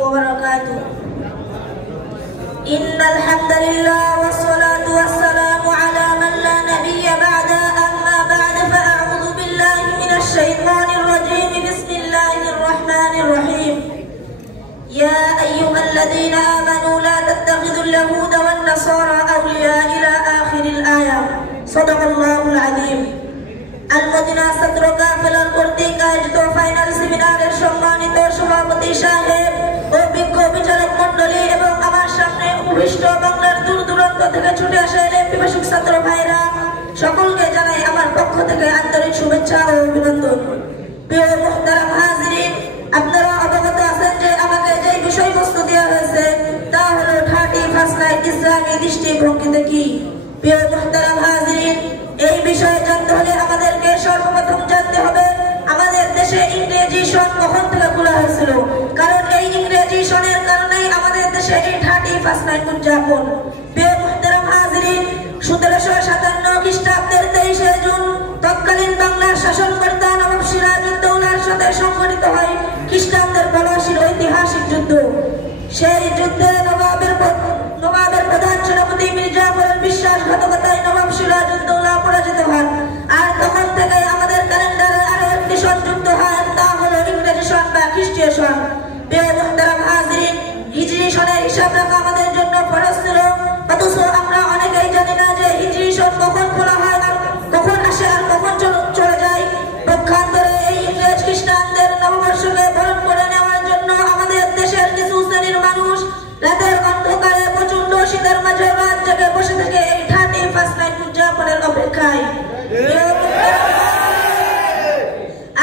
وبركاته. إن الحمد لله والصلاة والسلام على من لا نبي بعد. أما بعد فأعوذ بالله من الشيطان الرجيم. بسم الله الرحمن الرحيم. يا أيها الذين آمنوا لا تتخذوا اليهود والنصارى أولياء إلى آخر الآية. صدق الله العظيم. আলমদিনা ছাত্র কাফেলার কর্তৃক আয়োজিত ফাইনাল সেমিনারের সম্মানিত সভাপতি সাহেব ও বিজ্ঞ বিচারক মণ্ডলী এবং আমার সামনে উপবিষ্ট বাংলার দূর দূরান্ত থেকে ছুটে আসা এলেম পিপাসুক ছাত্র ভাইরা, সকলকে জানাই আমার পক্ষ থেকে আন্তরিক শুভেচ্ছা ও অভিনন্দন। প্রিয় মুহতারাম হাজিরিন, আপনারা অবগত আছেন যে আমাকে যে বিষয়বস্তু দেওয়া হয়েছে তা হলো 31st নাইট ইসলামী দৃষ্টিভঙ্গিতে কি। প্রিয় মুহতারাম হাজিরিন, এই বিষয়ে জানতে হলে আমাদেরকে সর্বপ্রথম জানতে হবে আমাদের দেশে ইংরেজি সন কখন থেকে খোলা হয়েছিল, কারণ এই ইংরেজি সনের কারণেই আমাদের দেশে এই 31st নাইট উদযাপন। প্রিয় মুহতারাম হাজিরিন, 1757 খ্রিস্টাব্দের 23শে জুন তৎকালীন বাংলার শাসনকর্তা নবাব সিরাজউদ্দৌলার সাথে সংঘটিত হয় খ্রিস্টানদের পলাশীর ঐতিহাসিক যুদ্ধ। সেই যুদ্ধে নবাবের প্রধান সেনাপতি মির্জাফরের বিশ্বাসঘাতকতায় নবাব সিরাজউদ্দৌলা পরাজিত হন। আর তখন থেকে আমাদের ক্যালেন্ডারে আরো একটি সন যুক্ত হয়, তা হলো ইংরেজি সন বা খ্রিস্টীয় সন। প্রিয় মুহতারাম হাজিরিন, হিজরি সনের হিসাব রাখা আমাদের জন্য ফরজ ছিল, অথচ আমরা অনেকেই জানি না যে হিজরি সন কখন খোলা হয় আর কখন আসে আর কখন চলে যায়। পক্ষান্তরে এই ইংরেজ খ্রিস্টানদের নববর্ষকে বরণ করে নেওয়ার জন্য আমাদের দেশের কিছু শ্রেণীর মানুষ রাতের অন্ধকারে প্রচন্ড শীতের মাঝে রাত জেগে বসে থেকে এই 31st নাইট উদযাপনের অপেক্ষায়।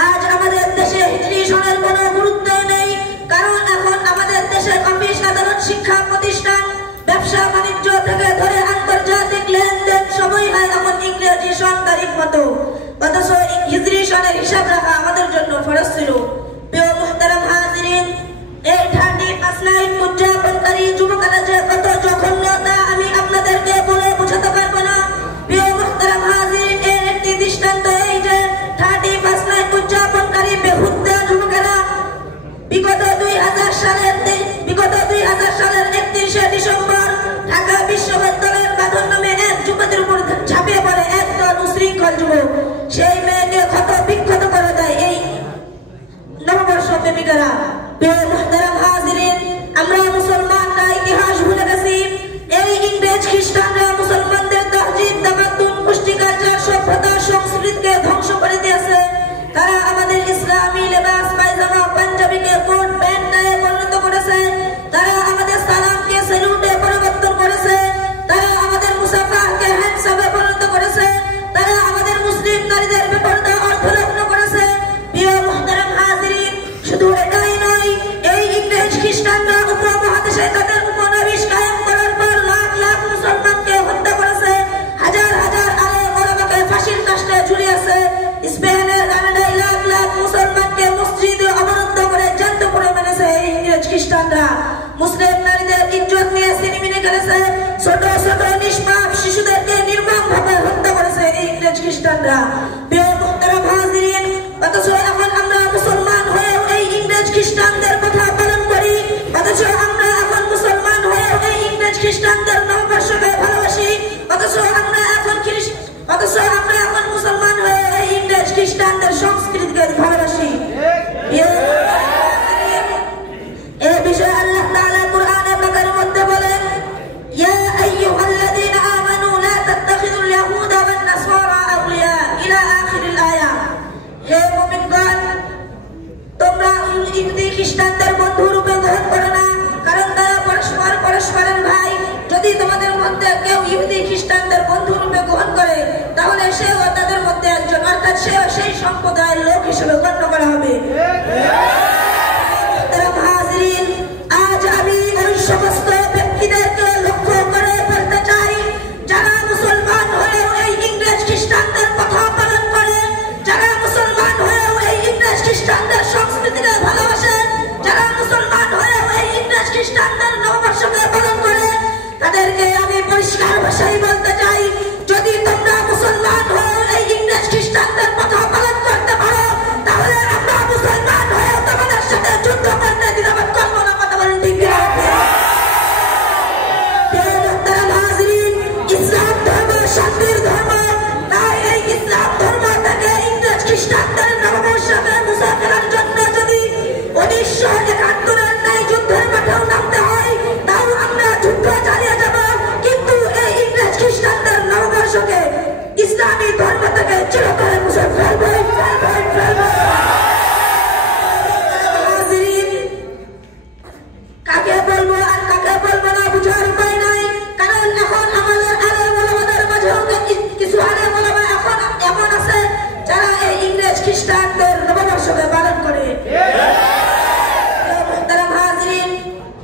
আজ আমাদের দেশে হিজরি সনের কোনো গুরুত্ব নেই, কারণ এখন আমাদের দেশের অফিস আদালত, শিক্ষা প্রতিষ্ঠান, ব্যবসা বাণিজ্য থেকে ধরে আন্তর্জাতিক লেনদেন সবই হয় এখন ইংরেজি সন তারিখ মতো, অথচ হিজরি সনের হিসাব রাখা আমাদের জন্য ফরজ ছিল। প্রিয় মুহতারাম হাজিরিন, এই 31st নাইট উদযাপনকারী যুবকেরা যে কত জঘন্য তা আমি আপনাদেরকে বলে বোঝাতে পারবো না। প্রিয় মুহতারাম হাজিরিন, এর একটি দৃষ্টান্ত এই যে 31st নাইট উদযাপনকারী বেহুদা যুবকেরা বিগত 2000 সালের 31শে ডিসেম্বর ঢাকা বিশ্ববিদ্যালয়ের বাঁধন নামে এক যুবতীর উপর ঝাঁপিয়ে পড়ে একদল উশৃঙ্খল যুবক। সেই মেয়েকে ক্ষত বিক্ষত করে দেয় এই নববর্ষ প্রেমিকারা। প্রিয় মুহতারাম হাজিরিন, আমরা মুসলমানরা ইতিহাস ভুলে গেছি। এই ইংরেজ খ্রিস্টানরা মুসলমানদের তাহজিব, তামাদ্দুন, পুষ্টিকার্য, সভ্যতা, সংস্কৃতিকে ধ্বংস করে দিয়েছে। তারা আমাদের ইসলামী লেবাস পায়জামা পাঞ্জাবিকে কোট প্যান্ট গায়ে পরিণত করেছে। তারা আমাদের সালামকে সেলুটে পরিবর্তন করেছে। তারা আমাদের মুসাফাহকে হ্যান্ডসাবে পরিণত করেছে। তারা আমাদের মুসলিম নারীদের বেপরদা অর্ধলগ্ন করেছে। প্রিয় মুহতারাম হাজিরিন, শুধু এটাই নয়, এই ইংরেজ খ্রিস্টানরা উপমহাদেশে তাদের উপনিবেশ কায়েম করার পর লাখ লাখ মুসলমানকে হত্যা করেছে। হাজার হাজার আলেম ওলামাকে ফাঁসির কাস্টে ঝুলিয়েছে। স্পেনের কানাডায় লাখ লাখ মুসলমানকে মসজিদে অবরুদ্ধ করে জ্যান্ত পুড়ে মেরেছে এই ইংরেজ খ্রিস্টানরা। মুসলিম নারীদের ইজ্জত নিয়ে সিনেমিনে খেলেছে। ছোট ছোট নিষ্পাপ শিশুদেরকে নির্মমভাবে হত্যা করেছে এই ইংরেজ খ্রিস্টানরা। প্রিয় মুহতারাম হাজিরিন, অথচ এখন আমরা মুসলমান হয়েও এই ইংরেজ খ্রিস্টানদের কথা পালন করি। অথচ আমরা এখন মুসলমান হয়েও এই ইংরেজ খ্রিস্টানদের নববর্ষকে ভালোবাসি। অথচ আমরা এখন মুসলমান হয়ে এই ইংরেজ খ্রিস্টানদের সংস্কৃতিকে ভালোবাসি। এই বিষয়ে আল্লাহ তাআলা কুরআনে পাকের মধ্যে বলেন, ইয়া আইয়ুহাল্লাযীনা আমানু লা তাত্তাখিযুল ইয়াহুদা ওয়ান নাসারা আউলিয়া ইলা আখিরিল আয়া। হে মুমিনগণ, তোমরা ইহুদি খ্রিস্টানদের বন্ধু রূপে গ্রহণ করো না, কারণ তারা পরস্পরের ভাই। যদি তোমাদের মধ্যে কেউ ইহুদি খ্রিস্টানদের বন্ধু রূপে গ্রহণ করে, তাহলে সেও তাদের মধ্যে একজন, অর্থাৎ সেও সেই সম্প্রদায়ের লোক হিসেবে গণ্য করা হবে। আজ আমি ওই সমস্ত ব্যক্তিদেরকে লক্ষ্য করে বলতে চাই যারা মুসলমান হয়েও এই ইংরেজ খ্রিস্টানদের কথা পালন করে, যারা মুসলমান হয়েও এই ইংরেজ খ্রিস্টানদের সংস্কৃতিকে ভালোবাসে, যারা মুসলমান হয়েও এই ইংরেজ খ্রিস্টানদের নববর্ষকে পালন করে, তাদেরকে আমি পরিষ্কার ভাষায় বলতে চাই, যদি তোমরা মুসলমান হয়েও এই ইংরেজ খ্রিস্টানদের কথা পালন করতে পারো, তাহলে আমরা মুসলমান হয়েও তোমাদের সাথে যুদ্ধ করতে দ্বিধাবোধ করবো না।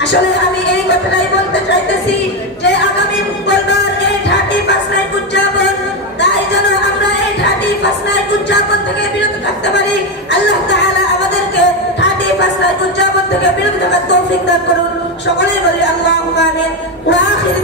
আসলে আমি এই কথাটাই বলতে চাইতেছি যে আগামী মঙ্গলবার এই 31 নাইট উদযাপন, তাই যেন আমরা এই 31 নাইট উদযাপন থেকে বিরত থাকতে পারি। আল্লাহ তাআলা আমাদেরকে 31 নাইট উদযাপন থেকে বিরত থাকার তৌফিক দান করুন। সকলেই বলি আল্লাহুম্মা আমিন। ওয়া আখিরু